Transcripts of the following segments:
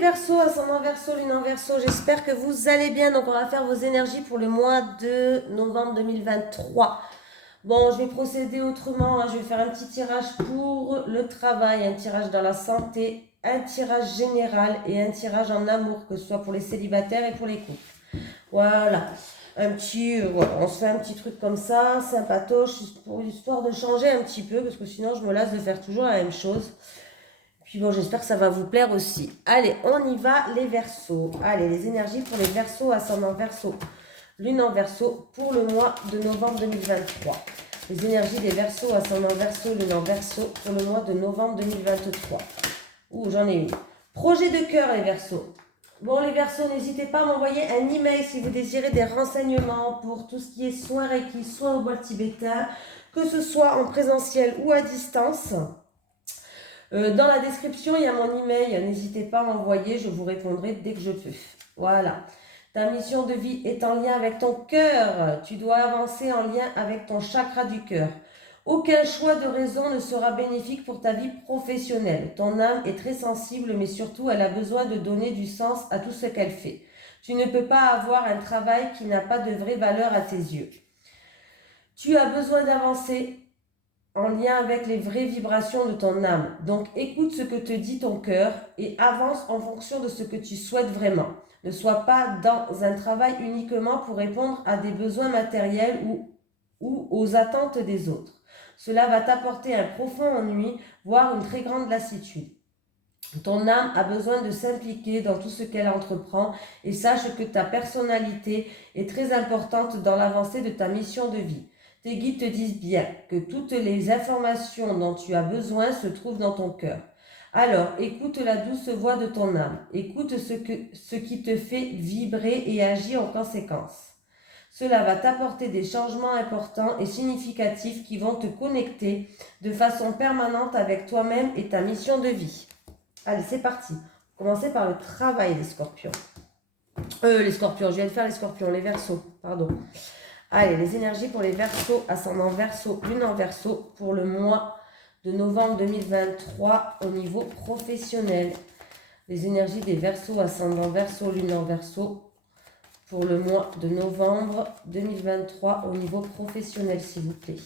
Verseaux, ascendant Verseau, lune en Verseau, j'espère que vous allez bien. Donc on va faire vos énergies pour le mois de novembre 2023. Bon, je vais procéder autrement, hein. Je vais faire un petit tirage pour le travail, un tirage dans la santé, un tirage général et un tirage en amour, que ce soit pour les célibataires et pour les couples. Voilà, voilà, on se fait un petit truc comme ça, sympatoche, pour histoire de changer un petit peu, parce que sinon je me lasse de faire toujours la même chose. Puis bon, j'espère que ça va vous plaire aussi. Allez, on y va, les Verseaux. Allez, les énergies pour les Verseaux, ascendant Verseau, lune en Verseau, pour le mois de novembre 2023. Les énergies des Verseaux, ascendant Verseau, lune en Verseau, pour le mois de novembre 2023. Ouh, j'en ai une. Projet de cœur, les Verseaux. Bon, les Verseaux, n'hésitez pas à m'envoyer un email si vous désirez des renseignements pour tout ce qui est soins Reiki, soins au bol tibétain, que ce soit en présentiel ou à distance. Dans la description, il y a mon email. N'hésitez pas à m'envoyer, je vous répondrai dès que je peux. Voilà. Ta mission de vie est en lien avec ton cœur. Tu dois avancer en lien avec ton chakra du cœur. Aucun choix de raison ne sera bénéfique pour ta vie professionnelle. Ton âme est très sensible, mais surtout, elle a besoin de donner du sens à tout ce qu'elle fait. Tu ne peux pas avoir un travail qui n'a pas de vraie valeur à tes yeux. Tu as besoin d'avancer en lien avec les vraies vibrations de ton âme. Donc écoute ce que te dit ton cœur et avance en fonction de ce que tu souhaites vraiment. Ne sois pas dans un travail uniquement pour répondre à des besoins matériels ou aux attentes des autres. Cela va t'apporter un profond ennui, voire une très grande lassitude. Ton âme a besoin de s'impliquer dans tout ce qu'elle entreprend et sache que ta personnalité est très importante dans l'avancée de ta mission de vie. Tes guides te disent bien que toutes les informations dont tu as besoin se trouvent dans ton cœur. Alors, écoute la douce voix de ton âme. Écoute ce qui te fait vibrer et agis en conséquence. Cela va t'apporter des changements importants et significatifs qui vont te connecter de façon permanente avec toi-même et ta mission de vie. Allez, c'est parti. Commencez par le travail, les scorpions. Les scorpions, je viens de faire les scorpions, les Verseaux, pardon. Allez, les énergies pour les Verseaux, ascendant Verseau, lune en Verseau, pour le mois de novembre 2023 au niveau professionnel. Les énergies des Verseaux, ascendant Verseau, lune en Verseau, pour le mois de novembre 2023 au niveau professionnel, s'il vous plaît.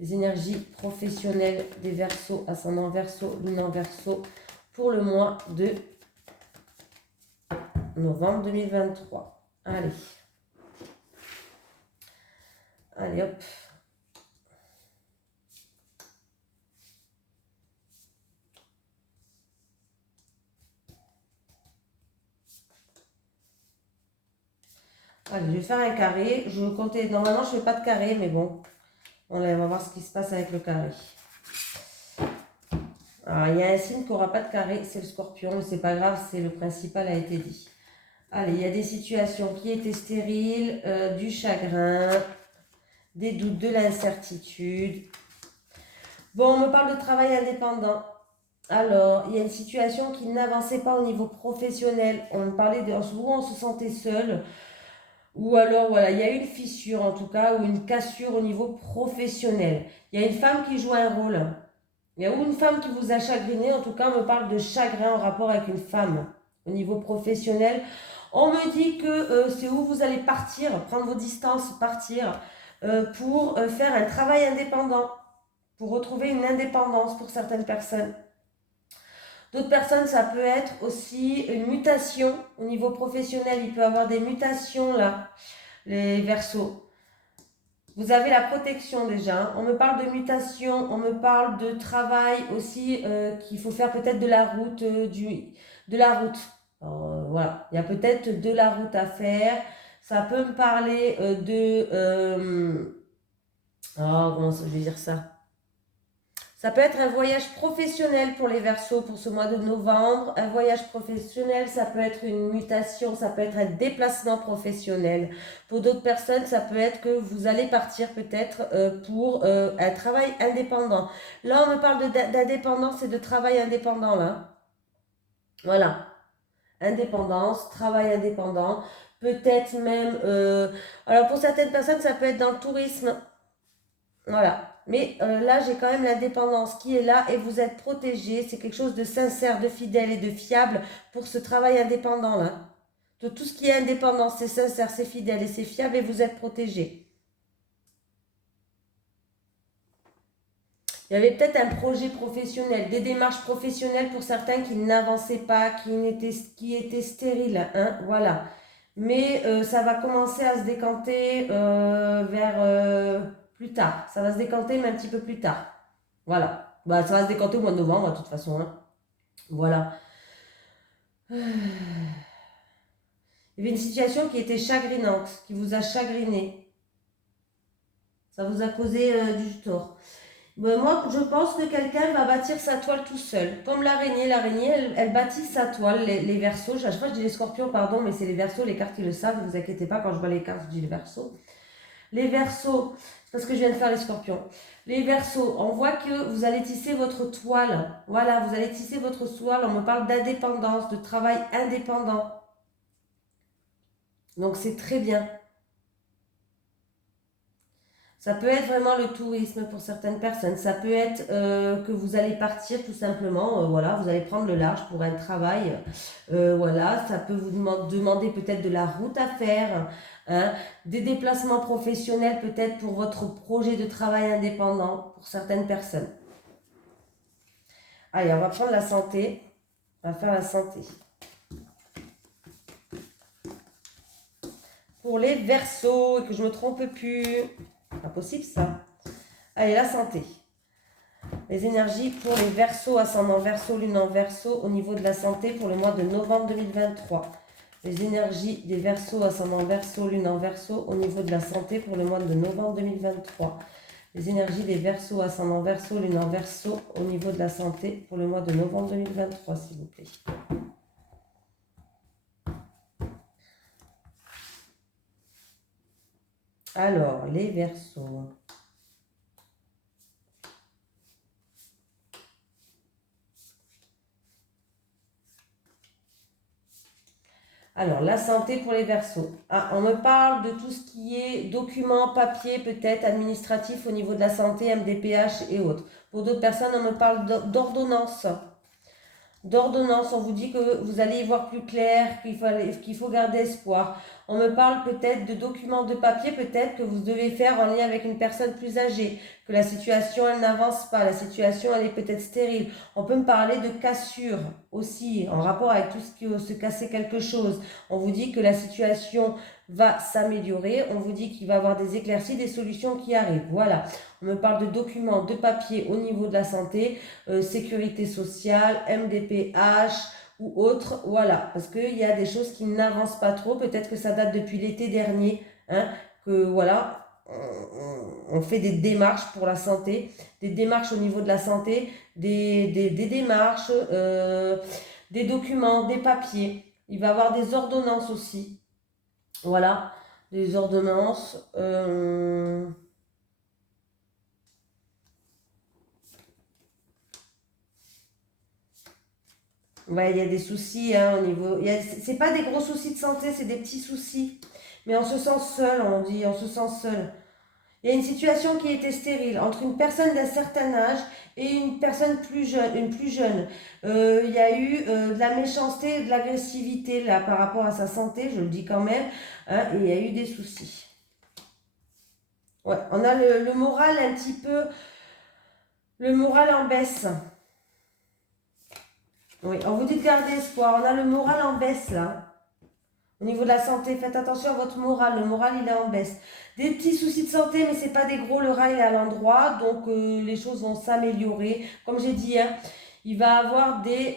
Les énergies professionnelles des Verseaux, ascendant Verseau, lune en Verseau, pour le mois de novembre 2023. Allez. Allez, hop. Allez, je vais faire un carré. Je vais compter. Normalement, je ne fais pas de carré, mais bon. On va voir ce qui se passe avec le carré. Alors, il y a un signe qui n'aura pas de carré, c'est le scorpion. Mais c'est pas grave, c'est le principal a été dit. Allez, il y a des situations qui étaient stériles, du chagrin, des doutes, de l'incertitude. Bon, on me parle de travail indépendant. Alors, il y a une situation qui n'avançait pas au niveau professionnel. On me parlait de où on se sentait seul. Ou alors, voilà, il y a une fissure en tout cas, ou une cassure au niveau professionnel. Il y a une femme qui joue un rôle. Il y a ou une femme qui vous a chagriné. En tout cas, on me parle de chagrin en rapport avec une femme au niveau professionnel. On me dit que c'est où vous allez partir, prendre vos distances, partir pour faire un travail indépendant, pour retrouver une indépendance pour certaines personnes. D'autres personnes, ça peut être aussi une mutation au niveau professionnel. Il peut y avoir des mutations là, les Verseaux. Vous avez la protection déjà. On me parle de mutation, on me parle de travail aussi, qu'il faut faire peut-être de la route, de la route. Voilà, il y a peut-être de la route à faire. Ça peut me parler comment je vais dire ça? Ça peut être un voyage professionnel pour les Verseaux pour ce mois de novembre. Un voyage professionnel, ça peut être une mutation, ça peut être un déplacement professionnel. Pour d'autres personnes, ça peut être que vous allez partir peut-être pour un travail indépendant. Là, on me parle d'indépendance et de travail indépendant, là. Voilà. Indépendance, travail indépendant. Peut-être même... alors, pour certaines personnes, ça peut être dans le tourisme. Voilà. Mais là, j'ai quand même l'indépendance qui est là et vous êtes protégé. C'est quelque chose de sincère, de fidèle et de fiable pour ce travail indépendant là. De tout ce qui est indépendant, c'est sincère, c'est fidèle et c'est fiable et vous êtes protégé. Il y avait peut-être un projet professionnel, des démarches professionnelles pour certains qui n'avançaient pas, qui étaient stériles, hein, voilà. Mais ça va commencer à se décanter vers plus tard. Ça va se décanter, mais un petit peu plus tard. Voilà. Bah, ça va se décanter au mois de novembre, de toute façon, hein. Voilà. Il y avait une situation qui était chagrinante, qui vous a chagriné. Ça vous a causé du tort. Ben, moi, je pense que quelqu'un va bâtir sa toile tout seul. Comme l'araignée, elle bâtit sa toile, les versos. À chaque fois, je dis les scorpions, pardon, mais c'est les versos, les cartes qui le savent, ne vous inquiétez pas, quand je vois les cartes, je dis les versos. Les versos, c'est parce que je viens de faire les scorpions. Les versos, on voit que vous allez tisser votre toile. Voilà, vous allez tisser votre toile. On me parle d'indépendance, de travail indépendant. Donc, c'est très bien. Ça peut être vraiment le tourisme pour certaines personnes. Ça peut être que vous allez partir tout simplement. Voilà, vous allez prendre le large pour un travail. Voilà, ça peut vous demander peut-être de la route à faire, hein, des déplacements professionnels peut-être pour votre projet de travail indépendant pour certaines personnes. Allez, on va prendre la santé. On va faire la santé. Pour les Verseaux, et que je ne me trompe plus. Pas possible ça. Allez, la santé. Les énergies pour les Verseaux, ascendant Verseau, lune en Verseau, au niveau de la santé pour le mois de novembre 2023. Les énergies des Verseaux, ascendant Verseau, lune en Verseau, au niveau de la santé pour le mois de novembre 2023. Les énergies des Verseaux, ascendant Verseau, lune en Verseau, au niveau de la santé pour le mois de novembre 2023, s'il vous plaît. Alors, les Verseaux. Alors, la santé pour les Verseaux. Ah, on me parle de tout ce qui est documents, papiers, peut-être administratifs au niveau de la santé, MDPH et autres. Pour d'autres personnes, on me parle d'ordonnance. D'ordonnance, on vous dit que vous allez y voir plus clair, qu'il faut garder espoir. On me parle peut-être de documents de papier, peut-être que vous devez faire en lien avec une personne plus âgée, que la situation, elle n'avance pas, la situation, elle est peut-être stérile. On peut me parler de cassure aussi, en rapport avec tout ce qui se casser quelque chose. On vous dit que la situation va s'améliorer, on vous dit qu'il va y avoir des éclaircies, des solutions qui arrivent. Voilà, on me parle de documents, de papier au niveau de la santé, sécurité sociale, MDPH ou autre, voilà, parce qu'il y a des choses qui n'avancent pas trop, peut-être que ça date depuis l'été dernier, hein, que voilà, on fait des démarches pour la santé, des démarches au niveau de la santé, des démarches, des documents, des papiers. Il va y avoir des ordonnances aussi, voilà, des ordonnances. Ouais, il y a des soucis hein, au niveau. C'est pas des gros soucis de santé, c'est des petits soucis. Mais on se sent seul, on dit, on se sent seul. Il y a une situation qui était stérile entre une personne d'un certain âge et une personne plus jeune, une plus jeune. Il y a eu de la méchanceté et de l'agressivité là par rapport à sa santé, je le dis quand même, hein, et il y a eu des soucis. Ouais, on a le moral un petit peu, le moral en baisse. Oui, on vous dit de garder espoir. On a le moral en baisse là. Au niveau de la santé, faites attention à votre moral. Le moral, il est en baisse. Des petits soucis de santé, mais c'est pas des gros. Le rat, il est à l'endroit. Donc, les choses vont s'améliorer. Comme j'ai dit, hein, il va y avoir des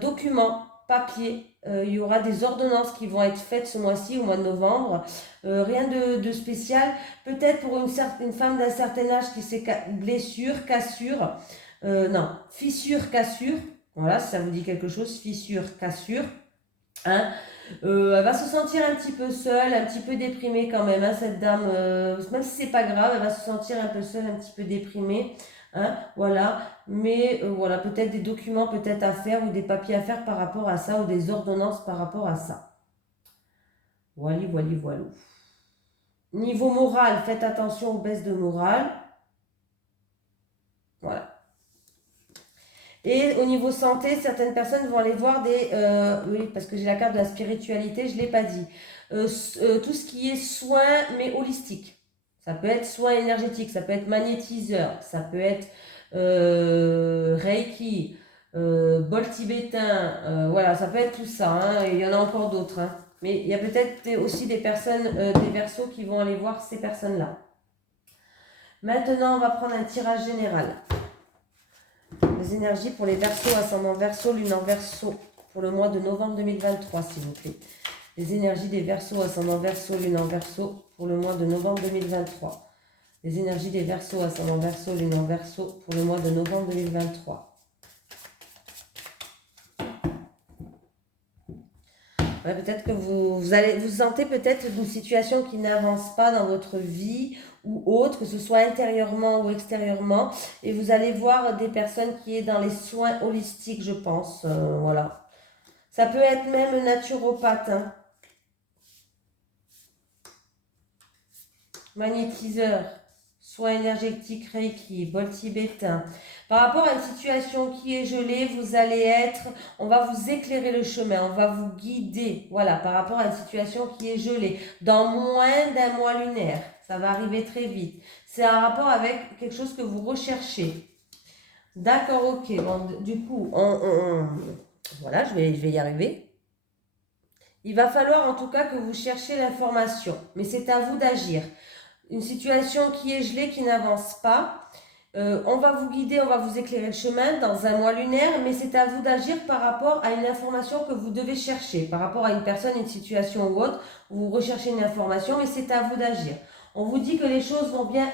documents, papiers. Il y aura des ordonnances qui vont être faites ce mois-ci, au mois de novembre. Rien de spécial. Peut-être pour une femme d'un certain âge qui s'est blessure, cassure. Non, fissure, cassure. Voilà, si ça vous dit quelque chose, fissure, cassure. Hein. Elle va se sentir un petit peu seule, un petit peu déprimée quand même, hein, cette dame. Même si c'est pas grave, elle va se sentir un peu seule, un petit peu déprimée. Hein, voilà. Mais voilà, peut-être des documents peut-être à faire ou des papiers à faire par rapport à ça ou des ordonnances par rapport à ça. Voilà, voilà, voilà. Niveau moral, faites attention aux baisses de morale. Voilà. Et au niveau santé, certaines personnes vont aller voir des... oui, parce que j'ai la carte de la spiritualité, je ne l'ai pas dit. Tout ce qui est soins, mais holistique. Ça peut être soins énergétiques, ça peut être magnétiseur, ça peut être Reiki, bol tibétain, voilà, ça peut être tout ça. Hein, et il y en a encore d'autres. Hein. Mais il y a peut-être aussi des personnes, des Verseaux qui vont aller voir ces personnes-là. Maintenant, on va prendre un tirage général. Les énergies pour les Verseaux, ascendant Verseau, lune en Verseau, pour le mois de novembre 2023, s'il vous plaît. Les énergies des Verseaux, ascendant Verseau, lune en Verseau, pour le mois de novembre 2023. Les énergies des Verseaux, ascendant Verseau, lune en Verseau, pour le mois de novembre 2023. Ouais, peut-être que vous allez vous sentez peut-être d'une situation qui n'avance pas dans votre vie ou autre, que ce soit intérieurement ou extérieurement, et vous allez voir des personnes qui est dans les soins holistiques, je pense. Voilà. Ça peut être même naturopathe, hein. Magnétiseur, soins énergétiques Reiki, bol tibétain. Par rapport à une situation qui est gelée, vous allez être, on va vous éclairer le chemin, on va vous guider, voilà, par rapport à une situation qui est gelée, dans moins d'un mois lunaire, ça va arriver très vite. C'est un rapport avec quelque chose que vous recherchez. D'accord, ok, bon, du coup, voilà, je vais y arriver. Il va falloir en tout cas que vous cherchiez l'information, mais c'est à vous d'agir. Une situation qui est gelée, qui n'avance pas, on va vous guider, on va vous éclairer le chemin dans un mois lunaire, mais c'est à vous d'agir par rapport à une information que vous devez chercher, par rapport à une personne, une situation ou autre, vous recherchez une information, mais c'est à vous d'agir. On vous dit que les choses vont bien,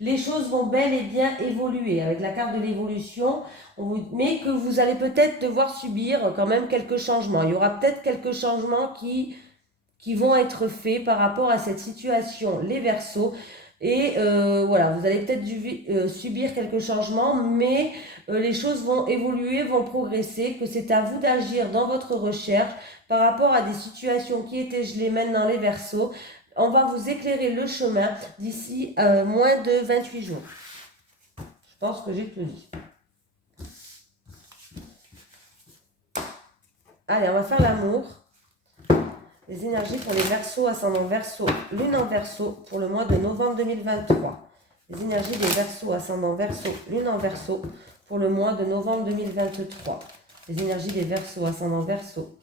les choses vont bel et bien évoluer avec la carte de l'évolution, mais que vous allez peut-être devoir subir quand même quelques changements. Il y aura peut-être quelques changements qui vont être faits par rapport à cette situation, les Verseaux. Et voilà, vous allez peut-être subir quelques changements, mais les choses vont évoluer, vont progresser, que c'est à vous d'agir dans votre recherche par rapport à des situations qui étaient gelées maintenant les Verseaux. On va vous éclairer le chemin d'ici moins de 28 jours. Je pense que j'ai tout dit. Allez, on va faire l'amour. Les énergies pour les Verseaux, ascendant Verseau, lune en Verseau, pour le mois de novembre 2023. Les énergies des Verseaux, ascendant Verseau, lune en Verseau, pour le mois de novembre 2023. Les énergies des Verseaux, ascendant Verseau,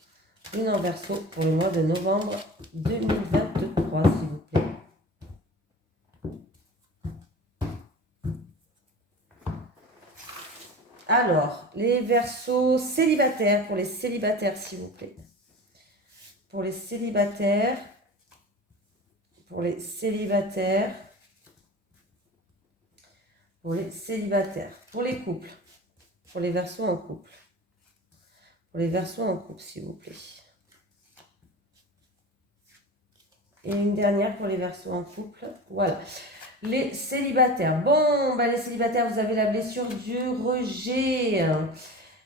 lune en Verseau, pour le mois de novembre 2023, s'il vous plaît. Alors, les Verseaux célibataires, pour les célibataires, s'il vous plaît. Pour les célibataires, pour les célibataires, pour les célibataires, pour les couples, pour les Verseaux en couple, pour les Verseaux en couple, s'il vous plaît. Et une dernière pour les Verseaux en couple, voilà. Les célibataires, bon, les célibataires, vous avez la blessure du rejet.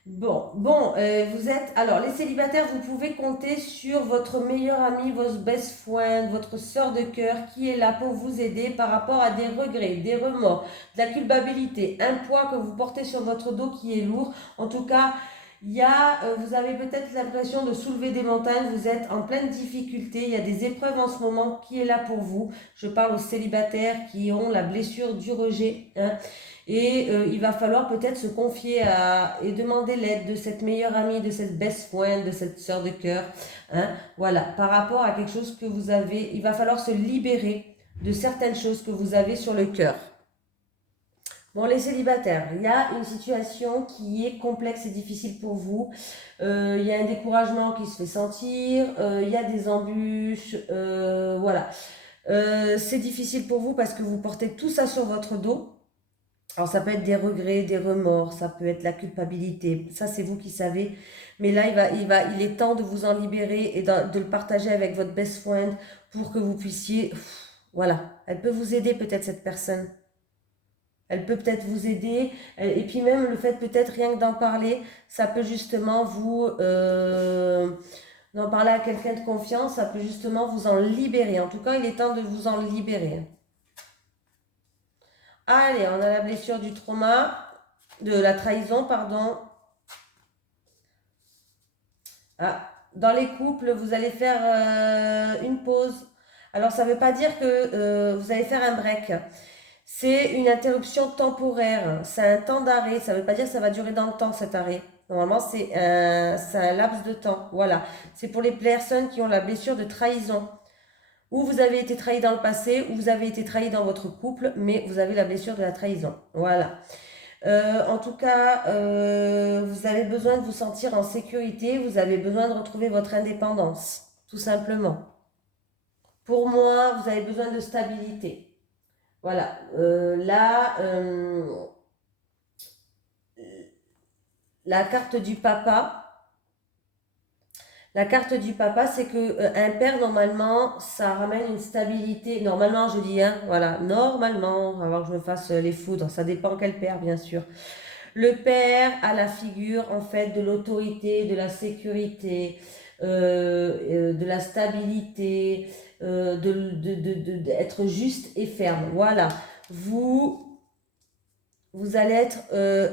Bon, vous êtes... Alors, les célibataires, vous pouvez compter sur votre meilleur ami, votre best friend, votre sœur de cœur qui est là pour vous aider par rapport à des regrets, des remords, de la culpabilité, un poids que vous portez sur votre dos qui est lourd. En tout cas, vous avez peut-être l'impression de soulever des montagnes, vous êtes en pleine difficulté, il y a des épreuves en ce moment qui est là pour vous. Je parle aux célibataires qui ont la blessure du rejet, hein. Et il va falloir peut-être se confier et demander l'aide de cette meilleure amie, de cette best friend, de cette sœur de cœur. Hein, voilà, par rapport à quelque chose que vous avez, il va falloir se libérer de certaines choses que vous avez sur le cœur. Bon, les célibataires, il y a une situation qui est complexe et difficile pour vous. Il y a un découragement qui se fait sentir. Il y a des embûches. Voilà. C'est difficile pour vous parce que vous portez tout ça sur votre dos. Alors ça peut être des regrets, des remords, ça peut être la culpabilité, ça c'est vous qui savez. Mais là il est temps de vous en libérer et de le partager avec votre best friend pour que vous puissiez, voilà, elle peut vous aider peut-être cette personne. Elle peut peut-être vous aider et puis même le fait peut-être rien que d'en parler, ça peut justement d'en parler à quelqu'un de confiance, ça peut justement vous en libérer. En tout cas il est temps de vous en libérer. Allez, on a la blessure du trauma, de la trahison, pardon. Ah, dans les couples, vous allez faire une pause. Alors, ça ne veut pas dire que vous allez faire un break. C'est une interruption temporaire. C'est un temps d'arrêt. Ça ne veut pas dire que ça va durer dans le temps, cet arrêt. Normalement, c'est un laps de temps. Voilà. C'est pour les personnes qui ont la blessure de trahison. Ou vous avez été trahi dans le passé, ou vous avez été trahi dans votre couple, mais vous avez la blessure de la trahison. Voilà. En tout cas, vous avez besoin de vous sentir en sécurité, vous avez besoin de retrouver votre indépendance, tout simplement. Pour moi, vous avez besoin de stabilité. Voilà. Là, la carte du papa. La carte du papa, c'est que un père, normalement, ça ramène une stabilité. Normalement, je dis, hein, voilà, normalement, avant que je me fasse les foudres, ça dépend quel père, bien sûr. Le père a la figure, en fait, de l'autorité, de la sécurité, de la stabilité, d'être juste et ferme. Voilà. Vous allez être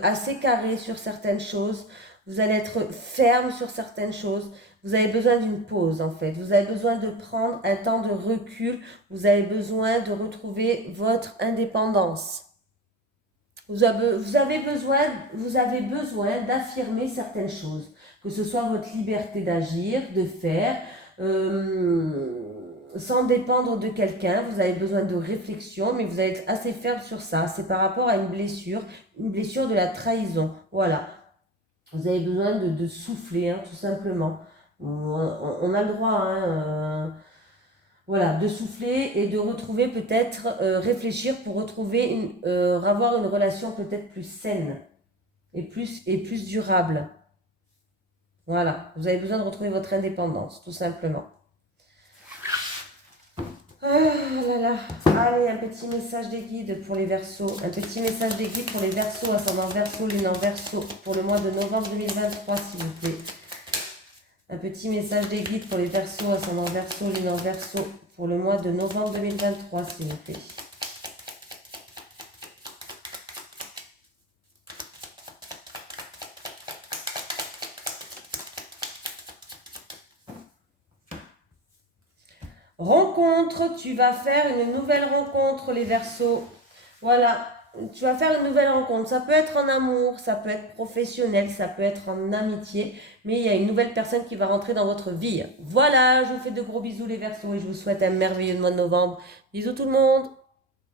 assez carré sur certaines choses. Vous allez être ferme sur certaines choses. Vous avez besoin d'une pause, en fait. Vous avez besoin de prendre un temps de recul. Vous avez besoin de retrouver votre indépendance. Vous avez besoin d'affirmer certaines choses, que ce soit votre liberté d'agir, de faire, sans dépendre de quelqu'un. Vous avez besoin de réflexion, mais vous allez être assez ferme sur ça. C'est par rapport à une blessure de la trahison. Voilà. Vous avez besoin de souffler, hein, tout simplement. On a le droit, hein, voilà, de souffler et de retrouver peut-être, réfléchir pour retrouver avoir une relation peut-être plus saine et plus durable. Voilà, vous avez besoin de retrouver votre indépendance, tout simplement. Ah là là. Allez, un petit message des guides pour les Verseaux. Un petit message des guides pour les Verseaux, ascendant Verseau, lune en Verseau, pour le mois de novembre 2023, s'il vous plaît. Un petit message des guides pour les Verseaux, ascendant Verseau, lune en Verseau, pour le mois de novembre 2023, s'il vous plaît. Rencontre, tu vas faire une nouvelle rencontre, les Verseaux. Voilà, tu vas faire une nouvelle rencontre. Ça peut être en amour, ça peut être professionnel, ça peut être en amitié, mais il y a une nouvelle personne qui va rentrer dans votre vie. Voilà, je vous fais de gros bisous, les Verseaux, et je vous souhaite un merveilleux mois de novembre. Bisous tout le monde.